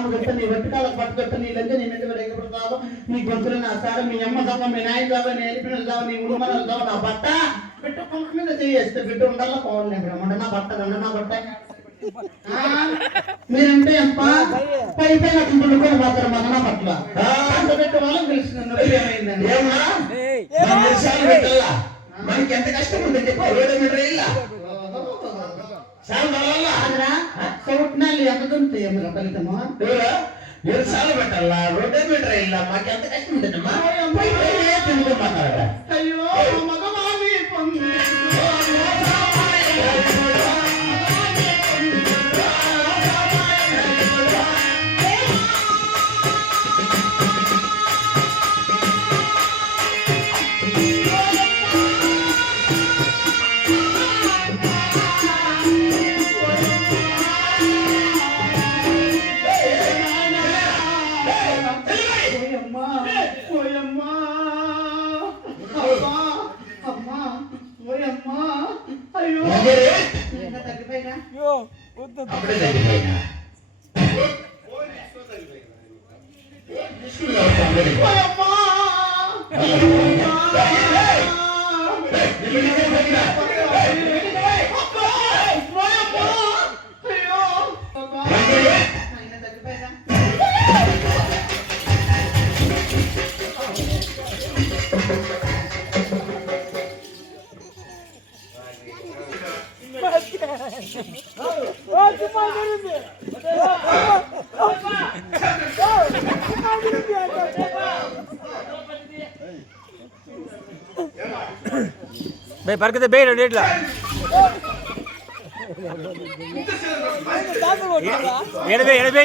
చుట్టాలకు పట్టుకొట్ట నీళ్ళంటే నీ మీద ఎగబడతావు నీ గొంతులు నా సార్ మీ అమ్మ దావ మీ నాయన దావ నీ ఎలిపిన దావ నీ ఉమ్మల దావ నా బట్ట బిడ్డ కొంక మీద చేస్తే బిడ్డ ఉండాలా? పోవాలి బ్రహ్మండ నా బట్ట రండ నా బట్ట మీరంటే అప్ప పై పైన కుంటుకొని పోతారు మగ నా పట్ల అంత బిడ్డ వాళ్ళకి తెలిసిన నొప్పి ఏమైందని. ఏమా మన దేశాలు పెట్టాలా? మనకి ఎంత కష్టం ఉంది చెప్పు. మీద ఇల్ల ఏమరా ఫలితము మీరు సాలు పెట్టాలా? రోడ్డు మీద ఇల్ల? మాకు ఎంత కష్టం ఉంటుందమ్మా? తగ్గిపోయినా? బై తగ్గిపోయినా బై తమ్ముడు. ఓయమ్మా బే పరకతే బే రెండు ఇట్లా ఎడబే ఎడబే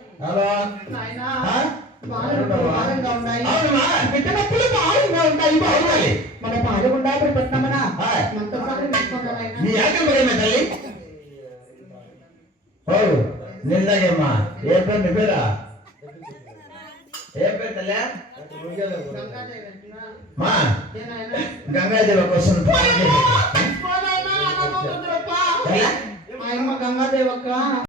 పాటు తీసుకుందాం నాయనా. నీ ఆకలి మరేమే తల్లి ఓ నిన్నయ్యమ్మా ఏ పేరు నీ పేరా ఏ పేరు తల్లి గంగాదేవి అంటున్నా. మా ఏ నాయనా? గంగాదేవి కోసం ఓ నాయనా, అన్నదమ్ములతో పా. తల్లి మా అమ్మ గంగాదేవి అక్క